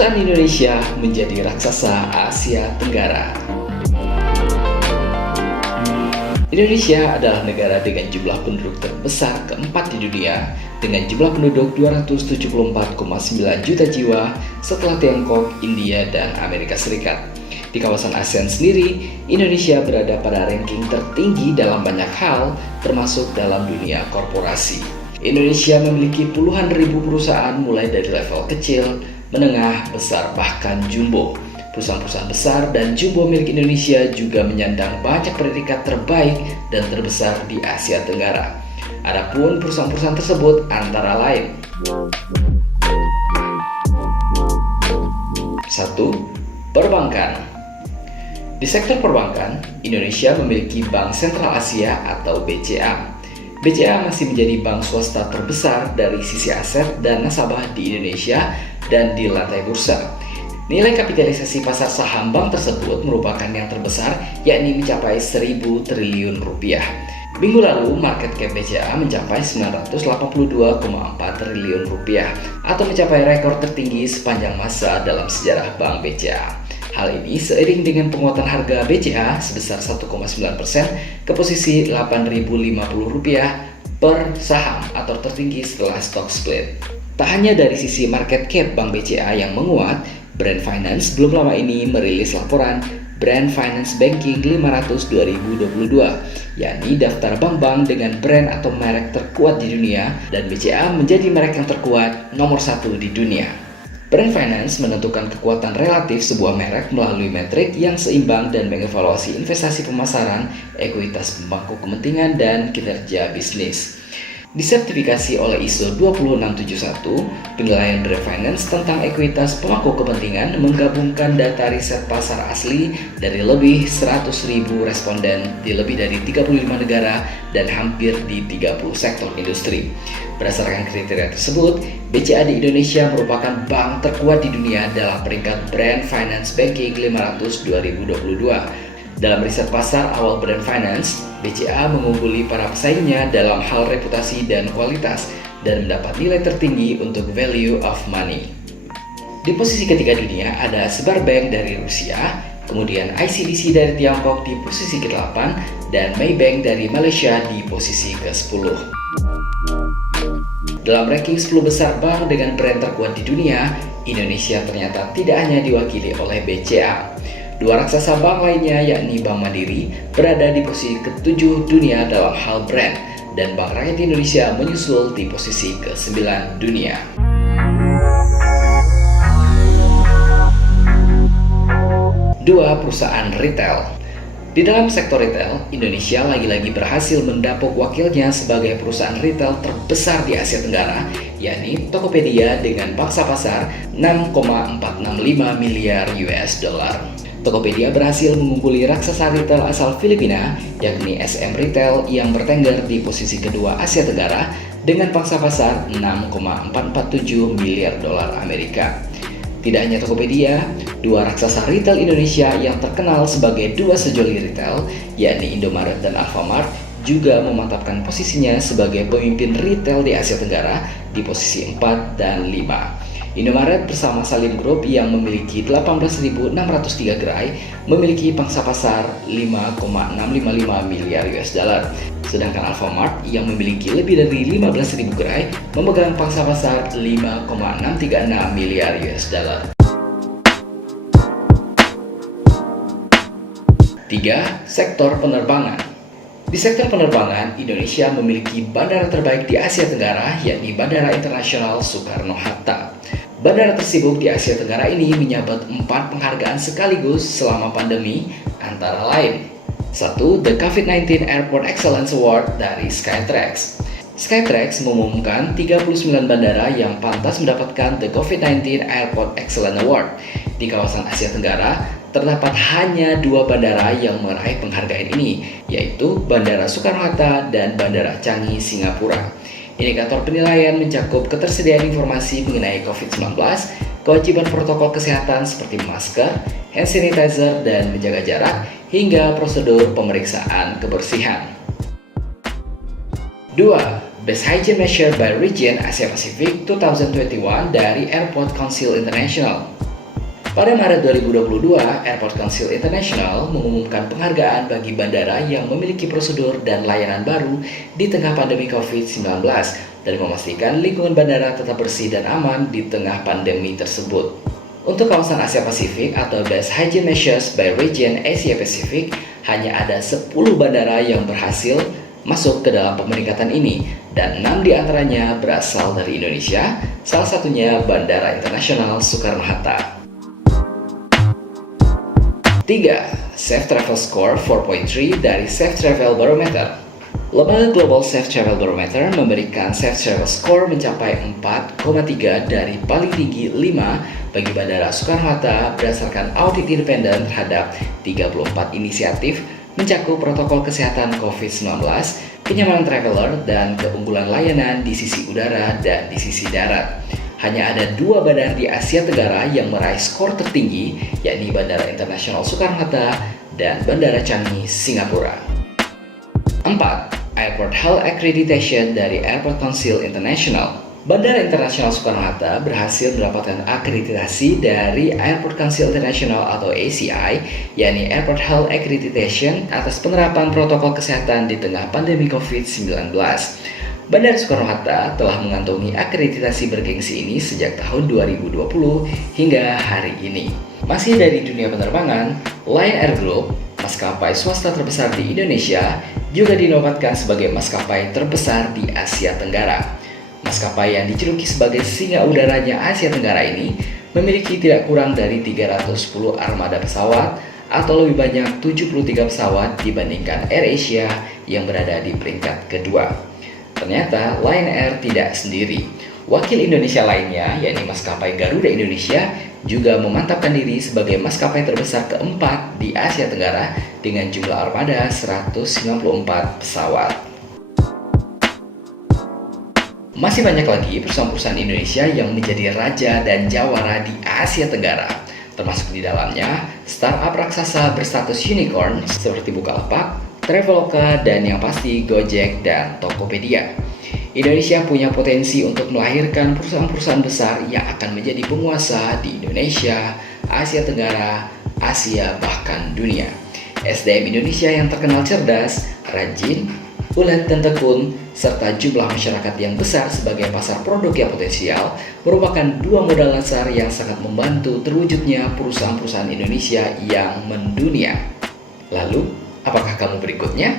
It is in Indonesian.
Perusahaan Indonesia menjadi raksasa Asia Tenggara. Indonesia adalah negara dengan jumlah penduduk terbesar keempat di dunia dengan jumlah penduduk 274,9 juta jiwa setelah Tiongkok, India, dan Amerika Serikat. Di kawasan ASEAN sendiri, Indonesia berada pada ranking tertinggi dalam banyak hal, termasuk dalam dunia korporasi. Indonesia memiliki puluhan ribu perusahaan mulai dari level kecil, menengah, besar, bahkan jumbo. Perusahaan-perusahaan besar dan jumbo milik Indonesia juga menyandang banyak predikat terbaik dan terbesar di Asia Tenggara. Adapun perusahaan-perusahaan tersebut antara lain: 1. Perbankan. Di sektor perbankan, Indonesia memiliki Bank Sentral Asia atau BCA. BCA masih menjadi bank swasta terbesar dari sisi aset dan nasabah di Indonesia dan di lantai bursa. Nilai kapitalisasi pasar saham bank tersebut merupakan yang terbesar, yakni mencapai 1.000 triliun rupiah. Minggu lalu, market cap BCA mencapai 982,4 triliun rupiah atau mencapai rekor tertinggi sepanjang masa dalam sejarah Bank BCA. Hal ini seiring dengan penguatan harga BCA sebesar 1,9% ke posisi Rp8.050 per saham atau tertinggi setelah stock split. Tak hanya dari sisi market cap Bank BCA yang menguat, Brand Finance belum lama ini merilis laporan Brand Finance Banking 500 2022, yakni daftar bank-bank dengan brand atau merek terkuat di dunia, dan BCA menjadi merek yang terkuat nomor 1 di dunia. Brand Finance menentukan kekuatan relatif sebuah merek melalui metrik yang seimbang dan mengevaluasi investasi pemasaran, ekuitas pemangku kepentingan, dan kinerja bisnis. Disertifikasi oleh ISO 20671, penilaian Brand Finance tentang ekuitas pemangku kepentingan menggabungkan data riset pasar asli dari lebih 100.000 responden di lebih dari 35 negara dan hampir di 30 sektor industri. Berdasarkan kriteria tersebut, BCA di Indonesia merupakan bank terkuat di dunia dalam peringkat Brand Finance Banking 500 2022. Dalam riset pasar awal Brand Finance, BCA mengungguli para pesaingnya dalam hal reputasi dan kualitas dan mendapat nilai tertinggi untuk value of money. Di posisi ketiga dunia ada Sberbank dari Rusia, kemudian ICBC dari Tiongkok di posisi ke-8, dan Maybank dari Malaysia di posisi ke-10. Dalam ranking 10 besar bank dengan brand terkuat di dunia, Indonesia ternyata tidak hanya diwakili oleh BCA. Dua raksasa bank lainnya, yakni Bank Mandiri, berada di posisi ke-7 dunia dalam hal brand, dan Bank Rakyat Indonesia menyusul di posisi ke-9 dunia. Dua perusahaan retail. Di dalam sektor retail, Indonesia lagi-lagi berhasil mendapuk wakilnya sebagai perusahaan retail terbesar di Asia Tenggara, yakni Tokopedia dengan pangsa pasar 6,465 miliar US dollar. Tokopedia berhasil mengungguli raksasa retail asal Filipina, yakni SM Retail yang bertengger di posisi kedua Asia Tenggara dengan pangsa pasar 6,447 miliar dolar Amerika. Tidak hanya Tokopedia, dua raksasa retail Indonesia yang terkenal sebagai dua sejoli retail, yakni Indomaret dan Alfamart, juga memantapkan posisinya sebagai pemimpin retail di Asia Tenggara di posisi 4 dan 5. Indomaret bersama Salim Group yang memiliki 18.603 gerai memiliki pangsa pasar 5,655 miliar US dollar. Sedangkan Alfamart yang memiliki lebih dari 15.000 gerai memegang pangsa pasar 5,636 miliar US dollar. 3. Sektor penerbangan. Di sektor penerbangan, Indonesia memiliki bandara terbaik di Asia Tenggara, yakni Bandara Internasional Soekarno-Hatta. Bandara tersibuk di Asia Tenggara ini menyabet 4 penghargaan sekaligus selama pandemi, antara lain: 1. The COVID-19 Airport Excellence Award dari Skytrax. Skytrax mengumumkan 39 bandara yang pantas mendapatkan The COVID-19 Airport Excellence Award. Di kawasan Asia Tenggara, terdapat hanya 2 bandara yang meraih penghargaan ini, yaitu Bandara Soekarno-Hatta dan Bandara Changi, Singapura. Indikator penilaian mencakup ketersediaan informasi mengenai COVID-19, kewajiban protokol kesehatan seperti masker, hand sanitizer, dan menjaga jarak, hingga prosedur pemeriksaan kebersihan. 2. Best Hygiene Measure by Region Asia Pacific 2021 dari Airport Council International. Pada Maret 2022, Airport Council International mengumumkan penghargaan bagi bandara yang memiliki prosedur dan layanan baru di tengah pandemi COVID-19 dan memastikan lingkungan bandara tetap bersih dan aman di tengah pandemi tersebut. Untuk kawasan Asia Pasifik atau Best Hygiene Measures by Region Asia Pacific, hanya ada 10 bandara yang berhasil masuk ke dalam pemeringkatan ini dan 6 diantaranya berasal dari Indonesia, salah satunya Bandara Internasional Soekarno-Hatta. 3. Safe Travel Score 4.3 dari Safe Travel Barometer. Lembaga Global Safe Travel Barometer memberikan Safe Travel Score mencapai 4,3 dari paling tinggi 5 bagi Bandara Soekarno-Hatta berdasarkan audit independen terhadap 34 inisiatif mencakup protokol kesehatan COVID-19, kenyamanan traveler, dan keunggulan layanan di sisi udara dan di sisi darat. Hanya ada 2 bandara di Asia Tenggara yang meraih skor tertinggi, yakni Bandara Internasional Soekarno-Hatta dan Bandara Changi, Singapura. 4. Airport Health Accreditation dari Airport Council International. Bandara Internasional Soekarno-Hatta berhasil mendapatkan akreditasi dari Airport Council International atau ACI, yakni Airport Health Accreditation atas penerapan protokol kesehatan di tengah pandemi COVID-19. Bandara Soekarno-Hatta telah mengantongi akreditasi bergengsi ini sejak tahun 2020 hingga hari ini. Masih dari dunia penerbangan, Lion Air Group, maskapai swasta terbesar di Indonesia, juga dinobatkan sebagai maskapai terbesar di Asia Tenggara. Maskapai yang dijuluki sebagai singa udaranya Asia Tenggara ini memiliki tidak kurang dari 310 armada pesawat atau lebih banyak 73 pesawat dibandingkan AirAsia yang berada di peringkat kedua. Ternyata Lion Air tidak sendiri. Wakil Indonesia lainnya, yakni maskapai Garuda Indonesia, juga memantapkan diri sebagai maskapai terbesar keempat di Asia Tenggara dengan jumlah armada 194 pesawat. Masih banyak lagi perusahaan-perusahaan Indonesia yang menjadi raja dan jawara di Asia Tenggara, termasuk di dalamnya startup raksasa berstatus unicorn seperti Bukalapak, Traveloka, dan yang pasti Gojek dan Tokopedia. Indonesia punya potensi untuk melahirkan perusahaan-perusahaan besar yang akan menjadi penguasa di Indonesia, Asia Tenggara, Asia, bahkan dunia. SDM Indonesia yang terkenal cerdas, rajin, ulet, dan tekun, serta jumlah masyarakat yang besar sebagai pasar produk yang potensial merupakan 2 modal dasar yang sangat membantu terwujudnya perusahaan-perusahaan Indonesia yang mendunia. Lalu, apakah kamu berikutnya?